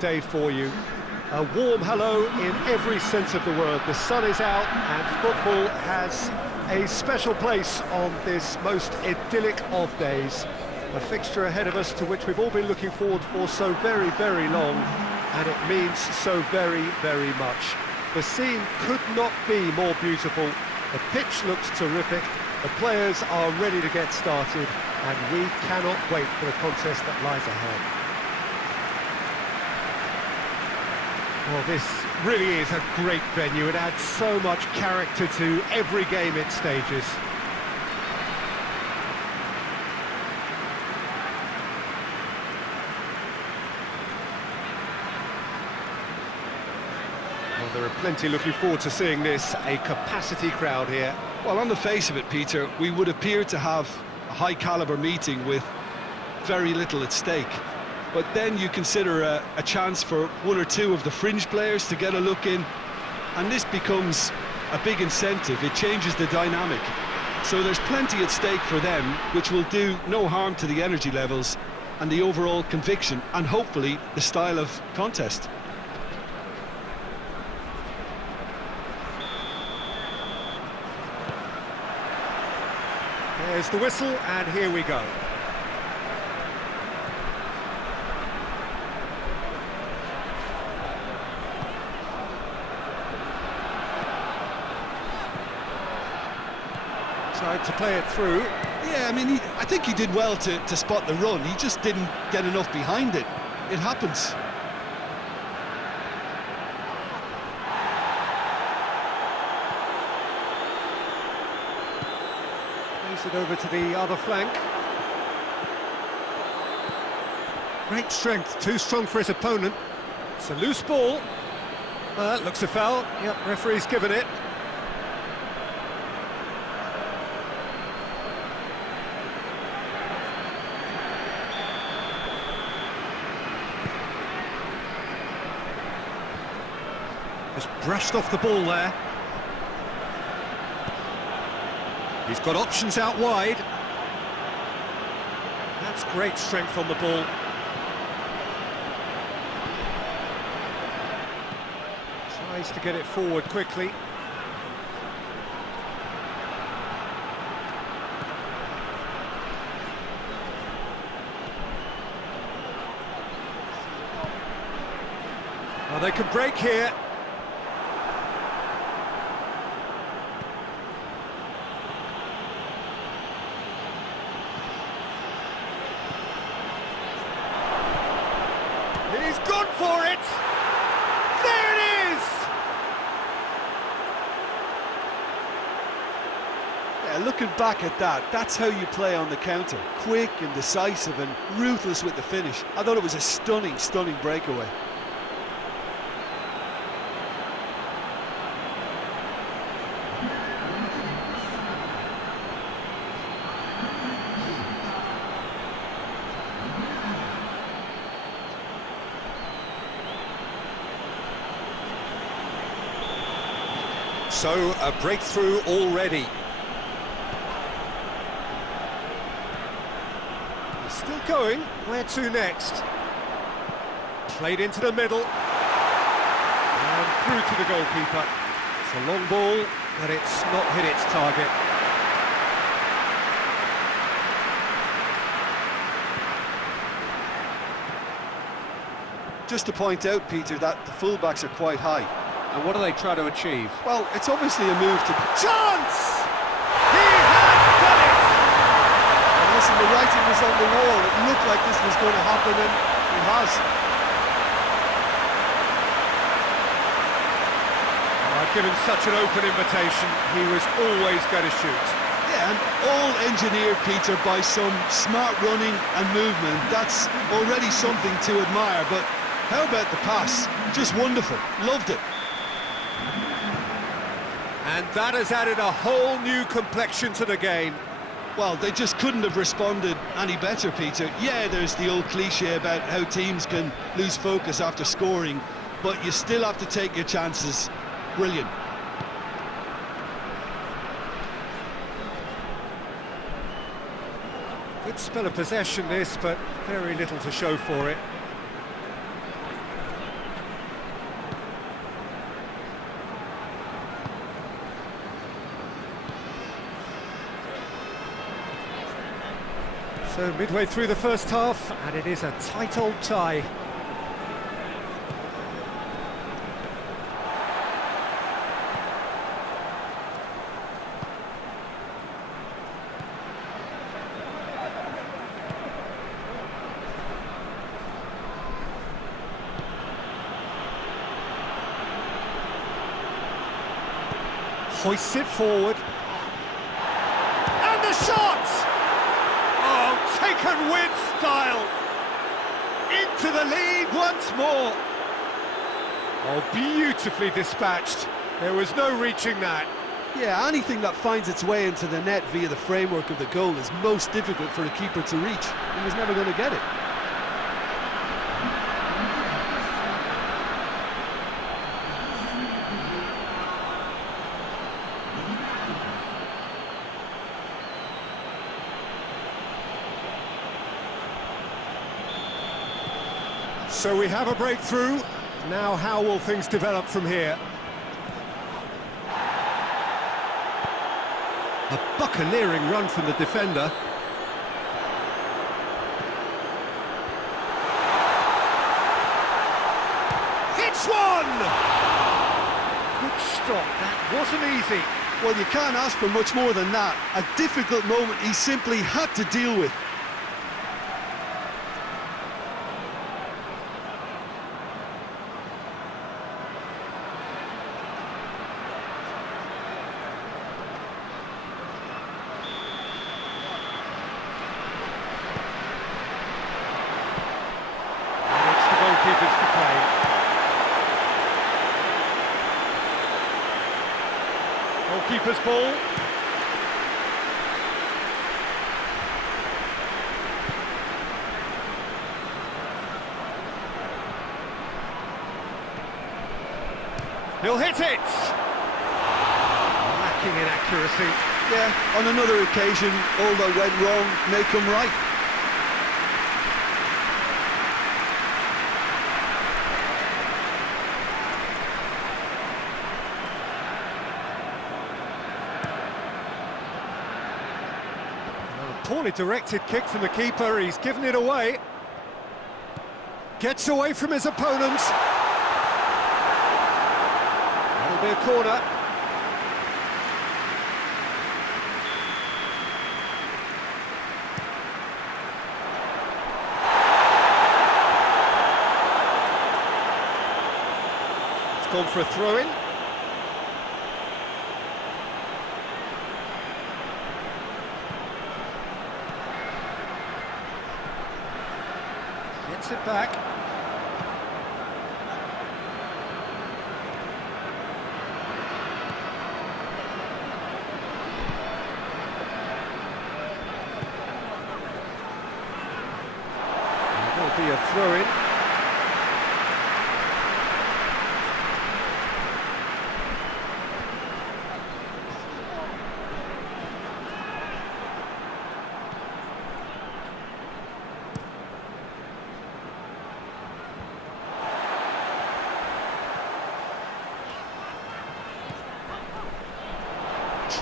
Day for you. A warm hello in every sense of the word. The sun is out and football has a special place on this most idyllic of days. A fixture ahead of us to which we've all been looking forward for so very, very long, and it means so very, very much. The scene could not be more beautiful. The pitch looks terrific. The players are ready to get started, and we cannot wait for the contest that lies ahead. Well, this really is a great venue. It adds so much character to every game it stages. Well, there are plenty looking forward to seeing this, a capacity crowd here. Well, on the face of it, Peter, we would appear to have a high-caliber meeting with very little at stake. But then you consider a chance for one or two of the fringe players to get a look in, and this becomes a big incentive. It changes the dynamic. So there's plenty at stake for them, which will do no harm to the energy levels and the overall conviction, and hopefully the style of contest. There's the whistle, and here we go. Tried to play it through. Yeah, I mean, I think he did well to spot the run. He just didn't get enough behind it. It happens. Plays it over to the other flank. Great strength, too strong for his opponent. It's a loose ball. Looks a foul. Yep, referee's given it. Just brushed off the ball there. He's got options out wide. That's great strength on the ball. Tries to get it forward quickly. Well, they can break here. He's gone for it! There it is! Yeah, looking back at that, that's how you play on the counter. Quick and decisive and ruthless with the finish. I thought it was a stunning, stunning breakaway. So, a breakthrough already. He's still going. Where to next? Played into the middle. And through to the goalkeeper. It's a long ball, but it's not hit its target. Just to point out, Peter, that the fullbacks are quite high. And what do they try to achieve? Well, it's obviously a move to... Chance! He has done it! And listen, the writing was on the wall. It looked like this was going to happen, and it has. Given such an open invitation, he was always going to shoot. Yeah, and all engineered, Peter, by some smart running and movement. That's already something to admire, but how about the pass? Just wonderful. Loved it. And that has added a whole new complexion to the game. Well, they just couldn't have responded any better, Peter. Yeah, there's the old cliche about how teams can lose focus after scoring, but you still have to take your chances. Brilliant. Good spell of possession this, but very little to show for it. So midway through the first half, and it is a tight old tie. Hoists it forward. And the shot! Oh, taken with style! Into the lead once more! Oh, beautifully dispatched. There was no reaching that. Yeah, anything that finds its way into the net via the framework of the goal is most difficult for a keeper to reach. He was never going to get it. So we have a breakthrough. Now how will things develop from here? A buccaneering run from the defender. Hits one! Good stop, that wasn't easy. Well, you can't ask for much more than that. A difficult moment he simply had to deal with. Keepers to play. Goalkeeper's ball. He'll hit it! Lacking in accuracy. Yeah, on another occasion, all that went wrong may come right. Poorly directed kick from the keeper, he's given it away. Gets away from his opponent. That'll be a corner. It's gone for a throw-in. Gets it back. There will be a throw-in.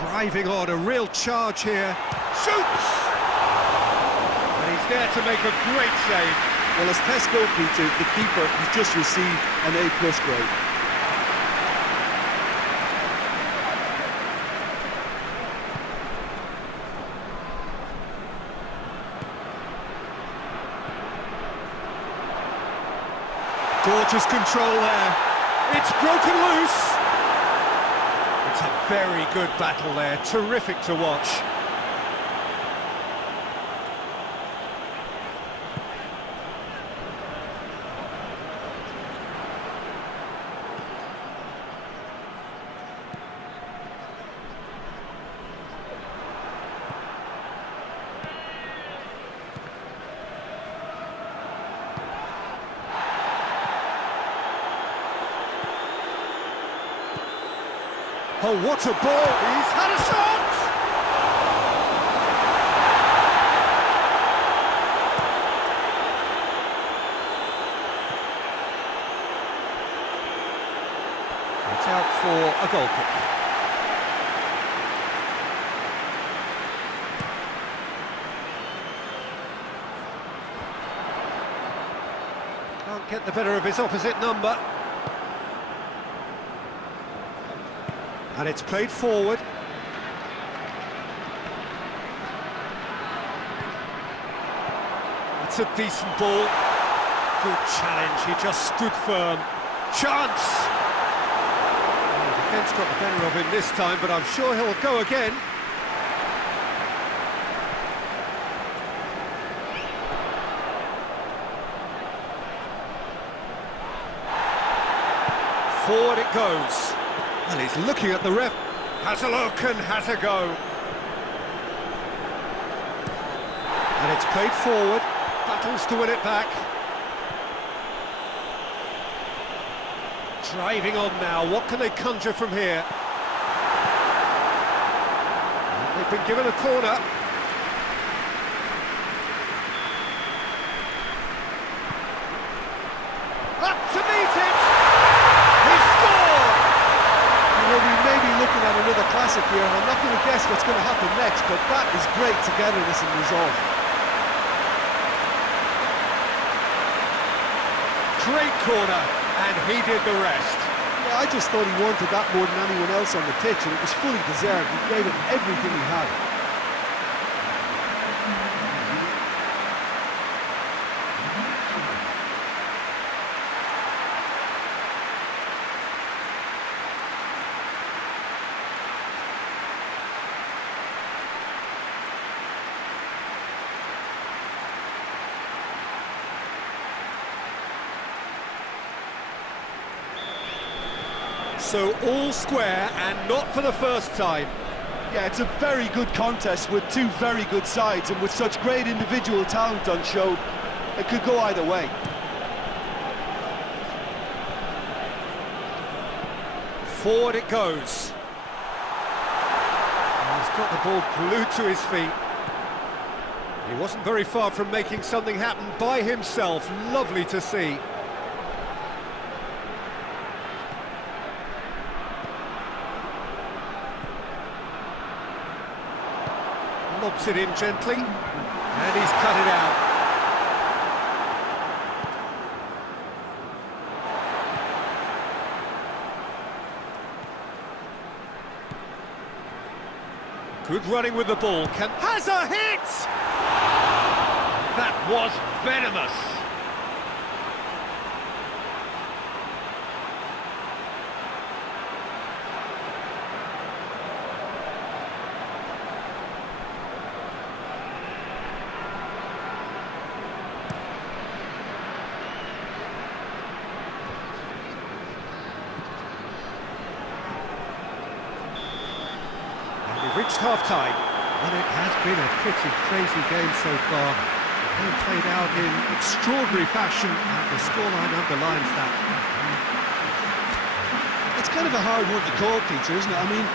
Driving on, a real charge here. Shoots! And he's there to make a great save. Well, as test goalkeeper, the keeper has just received an A+ grade. Gorgeous control there. It's broken loose. It's a very good battle there, terrific to watch. Oh, what a ball! He's had a shot! It's out for a goal kick. Can't get the better of his opposite number. And it's played forward. It's a decent ball. Good challenge, he just stood firm. Chance! The defence got the better of him this time, but I'm sure he'll go again. Forward it goes. And he's looking at the ref. Has a look and has a go. And it's played forward. Battles to win it back. Driving on now. What can they conjure from here? They've been given a corner. Up to meet it! We may be looking at another classic here, and I'm not going to guess what's going to happen next, but that is great togetherness and resolve. Great corner, and he did the rest. Yeah, I just thought he wanted that more than anyone else on the pitch, and it was fully deserved. He gave it everything he had. So all square, and not for the first time. Yeah, it's a very good contest with two very good sides, and with such great individual talent on show, it could go either way. Forward it goes. And he's got the ball glued to his feet. He wasn't very far from making something happen by himself. Lovely to see. Lobs it in gently, and he's cut it out. Good running with the ball, has a hit! That was venomous. We've reached half-time. Well, it has been a pretty crazy game so far. It's played out in extraordinary fashion, and the scoreline underlines that. It's kind of a hard one to call, Peter, isn't it? I mean,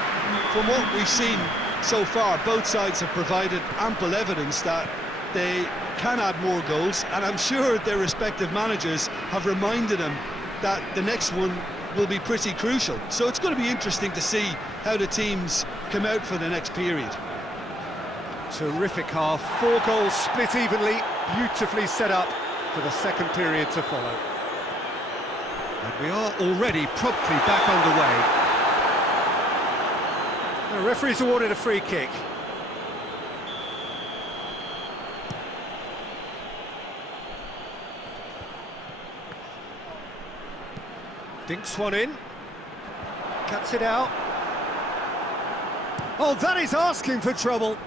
from what we've seen so far, both sides have provided ample evidence that they can add more goals, and I'm sure their respective managers have reminded them that the next one will be pretty crucial. So it's going to be interesting to see how the teams come out for the next period. Terrific half, 4 goals split evenly, beautifully set up for the second period to follow. And we are already promptly back underway. The referee's awarded a free kick. Dinks one in, cuts it out. Oh, that is asking for trouble.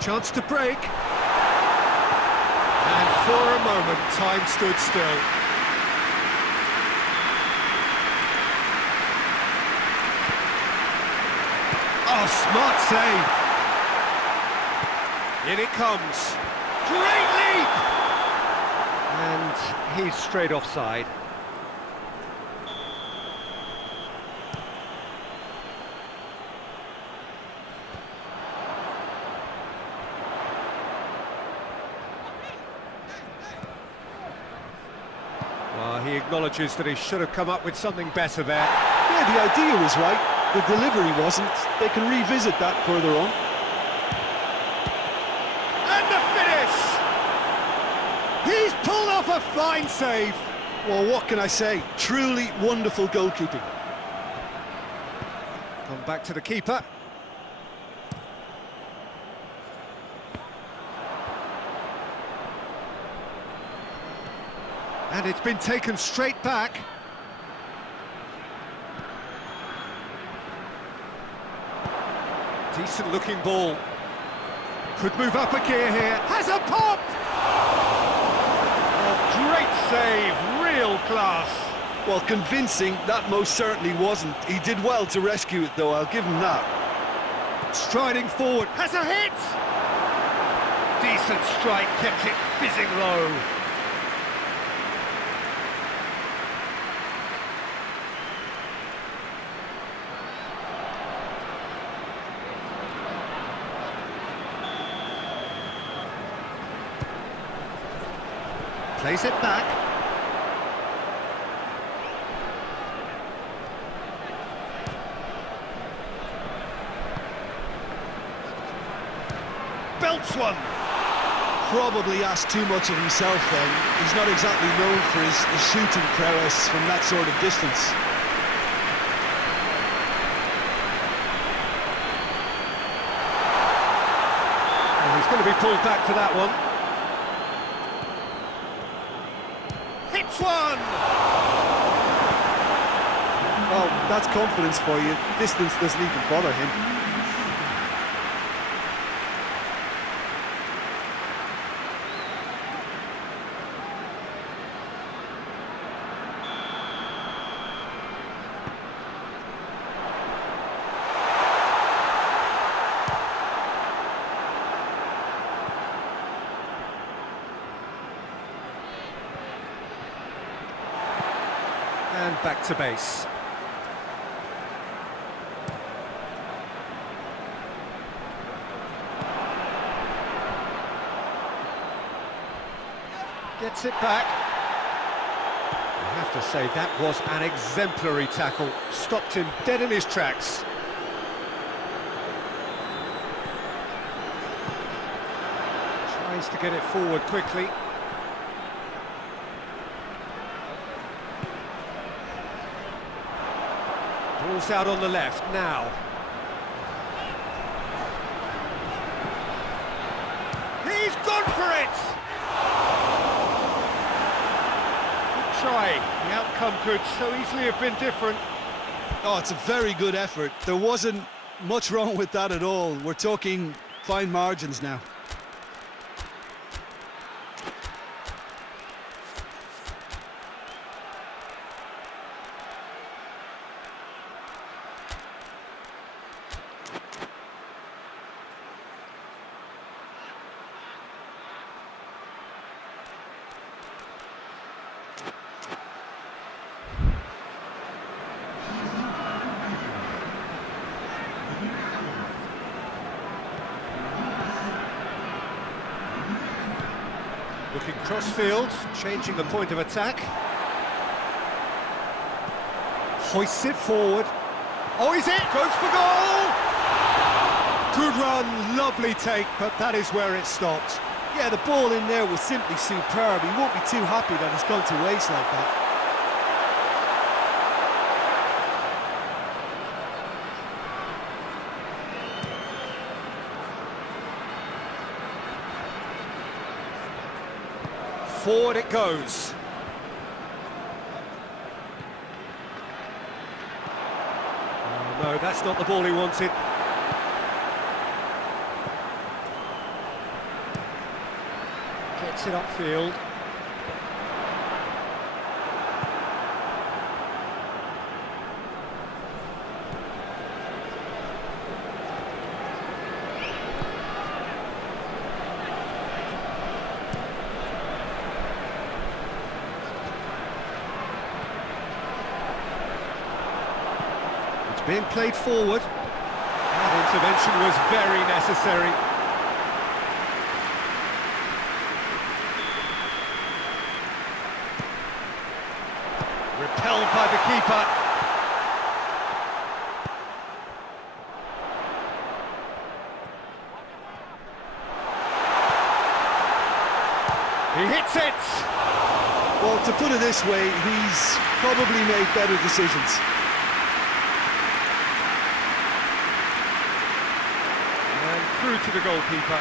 Chance to break. And for a moment, time stood still. Oh, smart save. In it comes. Great leap! And he's straight offside. Well, he acknowledges that he should have come up with something better there. Yeah, the idea was right, the delivery wasn't. They can revisit that further on. And the finish! He's pulled off a fine save. Well, what can I say? Truly wonderful goalkeeping. Come back to the keeper. And it's been taken straight back. Decent looking ball. Could move up a gear here. Has a pop! Oh, great save, real class. Well, convincing, that most certainly wasn't. He did well to rescue it, though, I'll give him that. Striding forward, has a hit! Decent strike, kept it fizzing low. Plays it back. Belts one. Probably asked too much of himself then. He's not exactly known for his shooting prowess from that sort of distance. And he's going to be pulled back for that one. Hits one! Well, that's confidence for you. Distance doesn't even bother him. And back to base. Gets it back. I have to say, that was an exemplary tackle. Stopped him dead in his tracks. Tries to get it forward quickly. Ball's out on the left now. He's gone for it! Good try. The outcome could so easily have been different. Oh, it's a very good effort. There wasn't much wrong with that at all. We're talking fine margins now. Looking cross-field, changing the point of attack. Hoists it forward. Oh, is it? Goes for goal! Good run, lovely take, but that is where it stopped. Yeah, the ball in there was simply superb. He won't be too happy that it's gone to waste like that. Forward it goes. Oh, no, that's not the ball he wanted. Gets it upfield. Being played forward. That intervention was very necessary. Repelled by the keeper. He hits it! Well, to put it this way, he's probably made better decisions. And through to the goalkeeper.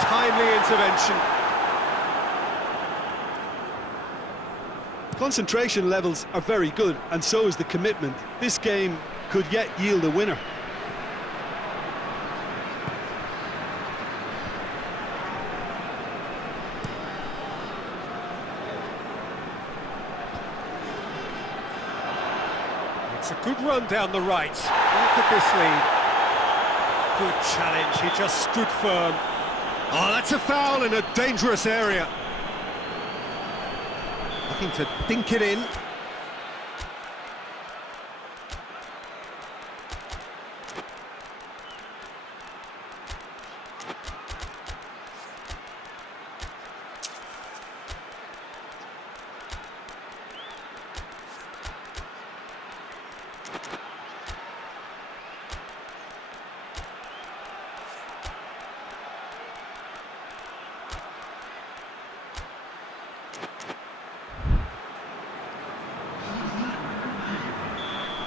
Timely intervention. Concentration levels are very good, and so is the commitment. This game could yet yield a winner. It's a good run down the right. Look at this lead. Good challenge, he just stood firm. Oh, that's a foul in a dangerous area. Looking to dink it in.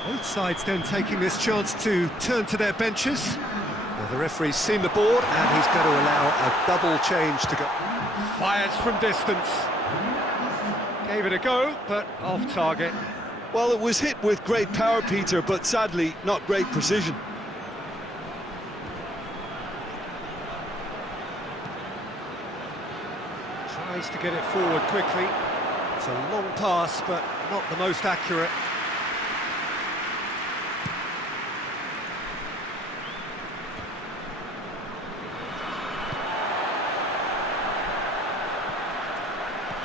Both sides then taking this chance to turn to their benches. Well, the referee's seen the board and he's going to allow a double change to go. Fires from distance. Gave it a go, but off target. Well, it was hit with great power, Peter, but sadly not great precision. Tries to get it forward quickly. It's a long pass, but not the most accurate.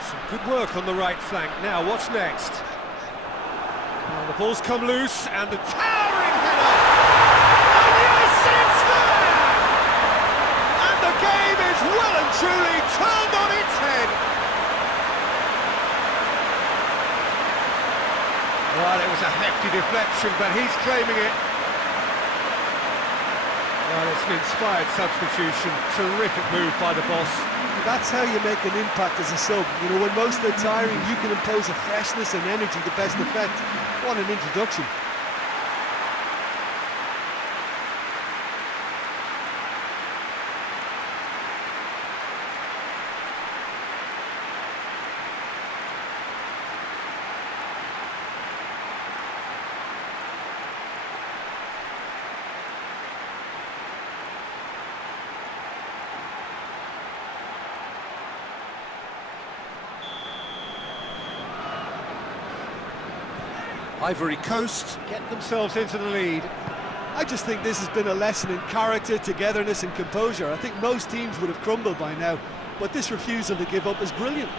Some good work on the right flank. Now, what's next? Well, the ball's come loose, and the towering header! And yes, it's there! And the game is well and truly turned on its head! Well, it was a hefty deflection, but he's claiming it. Well, it's an inspired substitution. Terrific move by the boss. That's how you make an impact as a sub. You know, when most are tiring, you can impose a freshness and energy to best effect. What an introduction. Ivory Coast get themselves into the lead. I just think this has been a lesson in character, togetherness and composure. I think most teams would have crumbled by now, but this refusal to give up is brilliant.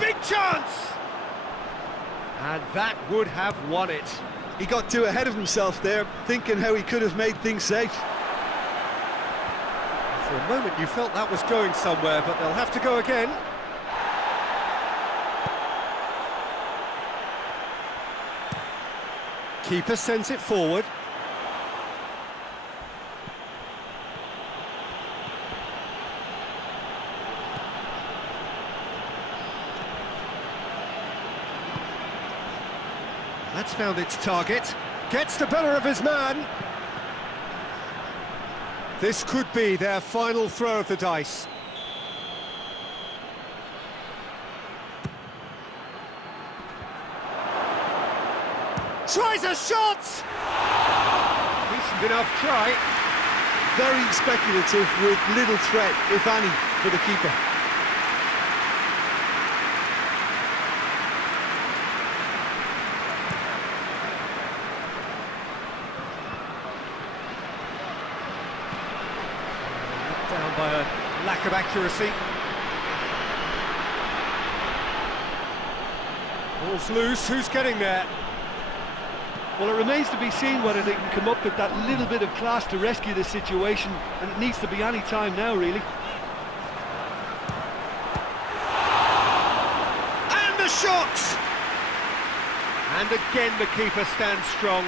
Big chance! And that would have won it. He got too ahead of himself there, thinking how he could have made things safe. For a moment you felt that was going somewhere, but they'll have to go again. Keeper sends it forward. That's found its target. Gets the better of his man. This could be their final throw of the dice. Tries a shot! Decent enough try. Very speculative with little threat, if any, for the keeper. Down by a lack of accuracy. Ball's loose, who's getting there? Well, it remains to be seen whether they can come up with that little bit of class to rescue this situation, and it needs to be any time now, really. And the shot! And again the keeper stands strong.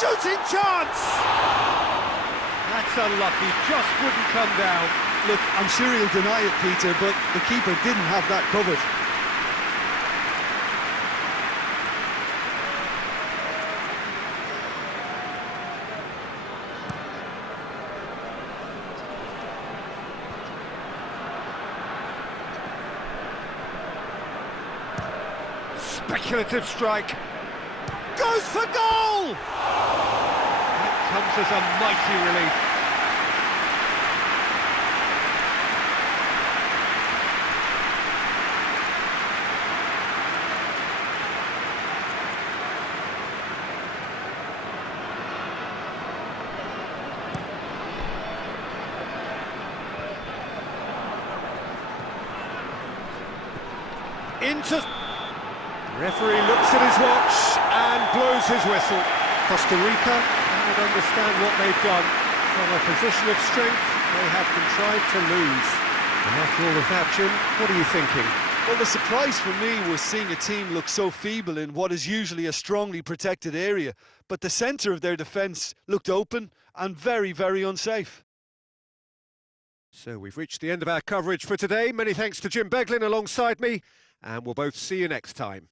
Shooting chance! That's unlucky, just wouldn't come down. Look, I'm sure he'll deny it, Peter, but the keeper didn't have that covered. Speculative strike. Goes for goal! That comes as a mighty relief. Into... Referee looks at his watch and blows his whistle. Costa Rica cannot understand what they've done. From a position of strength, they have contrived to lose. And after all of that, Jim, what are you thinking? Well, the surprise for me was seeing a team look so feeble in what is usually a strongly protected area. But the centre of their defence looked open and very, very unsafe. So we've reached the end of our coverage for today. Many thanks to Jim Beglin alongside me, and we'll both see you next time.